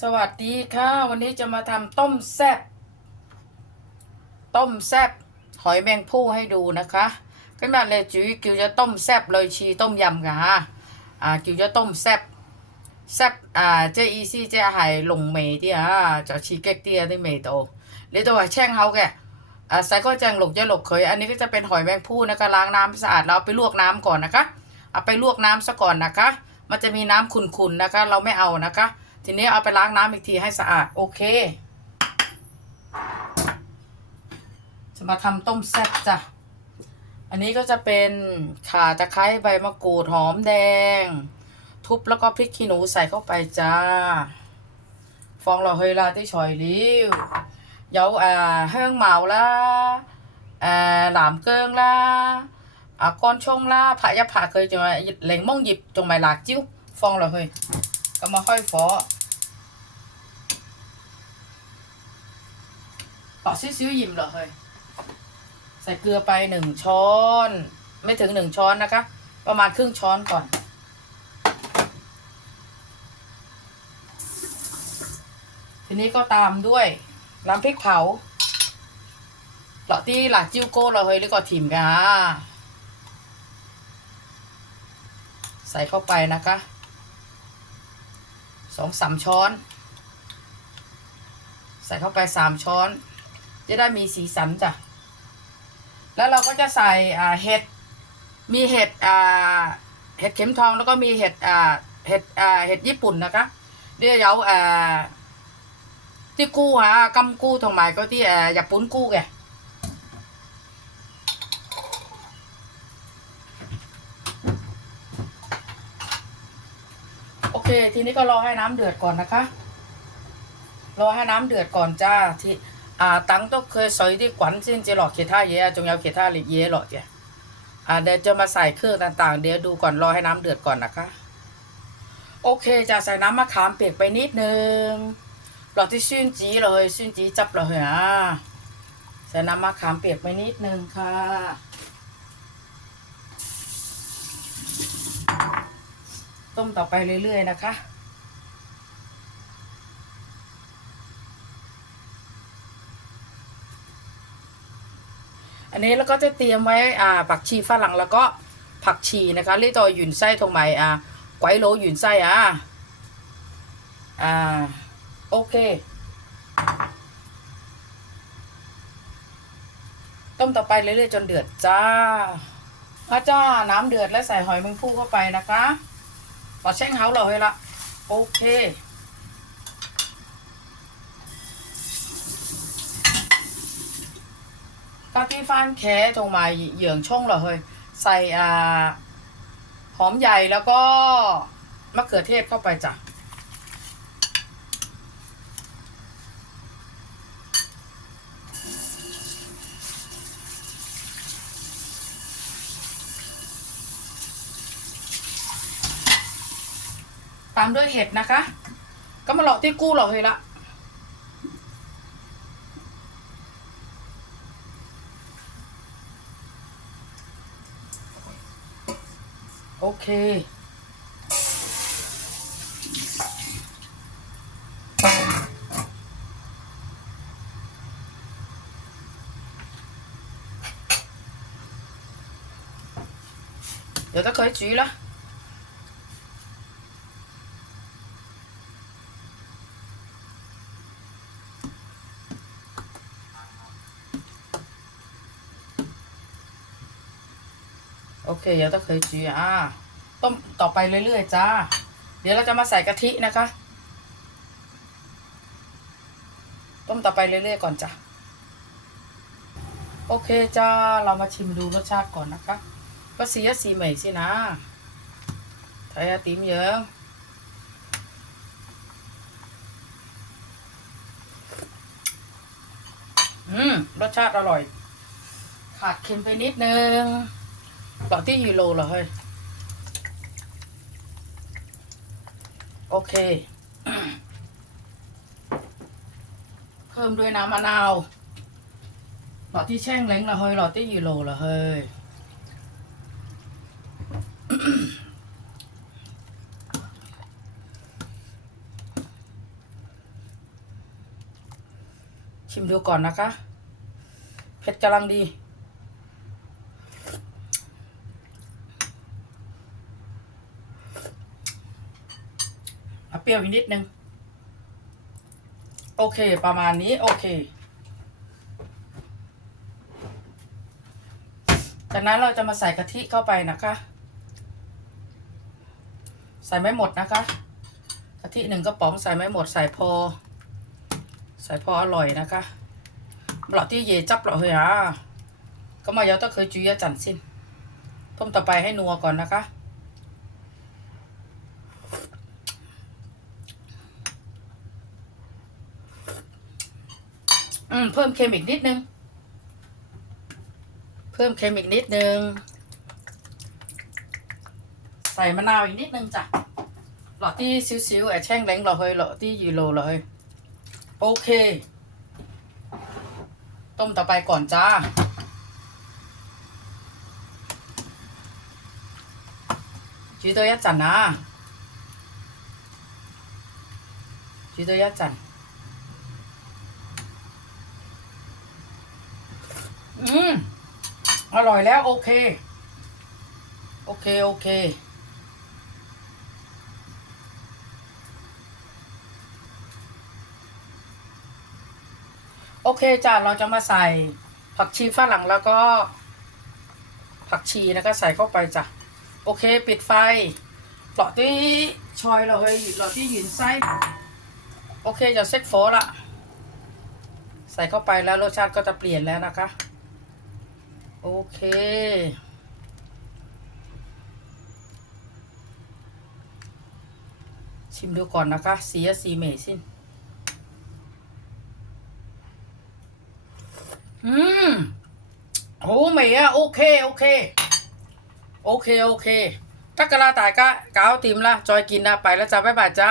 สวัสดีค่ะ วันนี้จะมาทำต้มแซบต้มแซบหอยแมงผู้ให้ดูนะคะก็นั่นเลยจิ๋วกิวจะต้มแซบเลยชีต้มยำค่ะอ่ากิวจะต้มแซบแซบอ่าเจ๊อีซี่เจ๊หายหลงเมย์ที่อะจะชีเก็กเตี้ยที่เมย์โตเรืตัวแช่งเขาแกอ่าใส่ก็แจงหลกจะหลกเคย อันนี้ก็จะเป็นหอยแมงผู้นะคะล้างน้ำสะอาดแล้วไปลวกน้ำก่อนนะคะเอาไปลวกน้ำซะก่อนนะคะ มันจะมีน้ำขุ่นๆนะคะ เราไม่เอานะคะ ทีนี้เอาไปล้างน้ำอีกทีให้สะอาด โอเค จะมาทำต้มแซ่บจ้ะ อันนี้ก็จะเป็นข่าตะไคร้ใบมะกรูดหอมแดง ทุบแล้วก็พริกขี้หนูใส่เข้าไปจ้า ฟองเราเฮลาที่ชอยลิ้วเยาอ่าเฮืองเหมาละอ่าหลามเกิงละอ่าก้อนชงละผะยะผะเคยจังไหมเหล่งม่องหยิบจังไหมหลากจิ้วฟองเราเฮยก็มาค่อยฟอ ปอกซิ้วๆยิ้มเหรอเฮ้ยใส่เกลือไปหนึ่งช้อน ไม่ถึงหนึ่งช้อนนะคะ ประมาณครึ่งช้อนก่อน ทีนี้ก็ตามด้วย น้ำพริกเผาเหล่าที่หลาจิ้วโก้เราเฮ้ยหรือก็ถิ่มกะใส่เข้าไปนะคะสองสามช้อน ใส่เข้าไปสามช้อน จะได้มีสีสันจ้ะ แล้วเราก็จะใส่เห็ด มีเห็ดเห็ดเข็มทองแล้วก็มีเห็ดเห็ดเห็ดญี่ปุ่นนะคะเดี๋ยวเราที่กู้ฮะกำกู้ทองหมาก็ที่อย่าปุ้นกู้แกโอเค ทีนี้ก็รอให้น้ำเดือดก่อนนะคะ รอให้น้ำเดือดก่อนจ้าที อ่า等到佢水啲滚先至落其他嘢啊，仲有其他嘢落嘅。อ่าเดี๋ยวจะมาใส่เครื่องต่างๆ เดี๋ยวดูก่อนรอให้น้ำเดือดก่อนนะคะ โอเคจะใส่น้ำมะขามเปียกไปนิดนึงหลอดที่ชื่นจีเลยชื่นจีจับเลยอ่ะใส่น้ำมะขามเปียกไปนิดนึงค่ะ ต้มต่อไปเรื่อยๆนะคะ อันนี้เราก็จะเตรียมไว้อ่าผักชีฝรั่งแล้วก็ผักชีนะคะเรียกตัวหยุ่นไส้ตรงไหมอ่าไกวโลหยุ่นไส้อ่าอ่าโอเค ต้มต่อไปเรื่อยๆจนเดือดจ้าพระเจ้าน้ำเดือดแล้วใส่หอยแมงผู้เข้าไปนะคะปอดแช่งเฮาเราเลยละโอเค các cái phan khé ตรงมาเหยื่องช่องเหรอเฮ้ยใส่อ่าหอมใหญ่แล้วก็มะเขือเทศเข้าไปจ้ะตามด้วยเห็ดนะคะ ก็มาหลอกที่กู้หลอกเลยละ โอเค 有得佢煮啦。 โอเคเดี๋ยวต้องเคยจีอ่าต้มต่อไปเรื่อยๆจ้า เดี๋ยวเราจะมาใส่กะทินะคะ ต้มต่อไปเรื่อยๆก่อนจ้ะโอเคจ้าเรามาชิมดูรสชาติก่อนนะคะก็สีสีใหม่สินะไทยติมเยอะอืมรสชาติอร่อย ขาดเค็มไปนิดนึง ต่อที่ยูโรเหรอเฮ้ย โอเค เพิ่มด้วยน้ำมะนาวหลอดที่แช่งเล้งเหรอเฮ้ยหลอดที่ยูโรเหรอเฮ้ยชิมดูก่อนนะคะ เผ็ดกำลังดี เอาเปรี้ยวอีกนิดนึง โอเคประมาณนี้โอเคจากนั้นเราจะมาใส่กะทิเข้าไปนะคะ ใส่ไม่หมดนะคะกะทิหนึ่งกระป๋องใส่ไม่หมดใส่พอ ใส่พออร่อยนะคะบลอที่เย่จับหรอเฮียก็มาเยาต้องเคยจุยจันสิ้นต้มต่อไปให้นัวก่อนนะคะ อืมเพิ่มเค็มอีกนิดนึง เพิ่มเค็มอีกนิดนึง ใส่มะนาวอีกนิดนึงจ้ะหลอดที่ซิวๆแอบแช่งแรงหลอดเฮยหลอดที่ยูโรหลอดเฮยโอเค ต้มต่อไปก่อนจ้าจีตัวยัดจันนะจีตัวยัดจัน อืมอร่อยแล้ว โอเค โอเค โอเค โอเคจ้ะเราจะมาใส่ผักชีฝรั่งแล้วก็ ผักชีแล้วก็ใส่เข้าไปจ้ะ โอเค ปิดไฟหลอดที่ชอยเราเฮ้ยหลอดที่หยินไส้โอเคจะเซ็ตโฟละใส่เข้าไปแล้วรสชาติก็จะเปลี่ยนแล้วนะคะ โอเค ชิมดูก่อนนะคะสีอะสีเมสินอืมโอ้เมย์อะโอเค โอเค โอเค โอเคถ้ากระลาตายก็กาวติมละจอยกินนะไปแล้วจ้าบ๊ายบายจ้า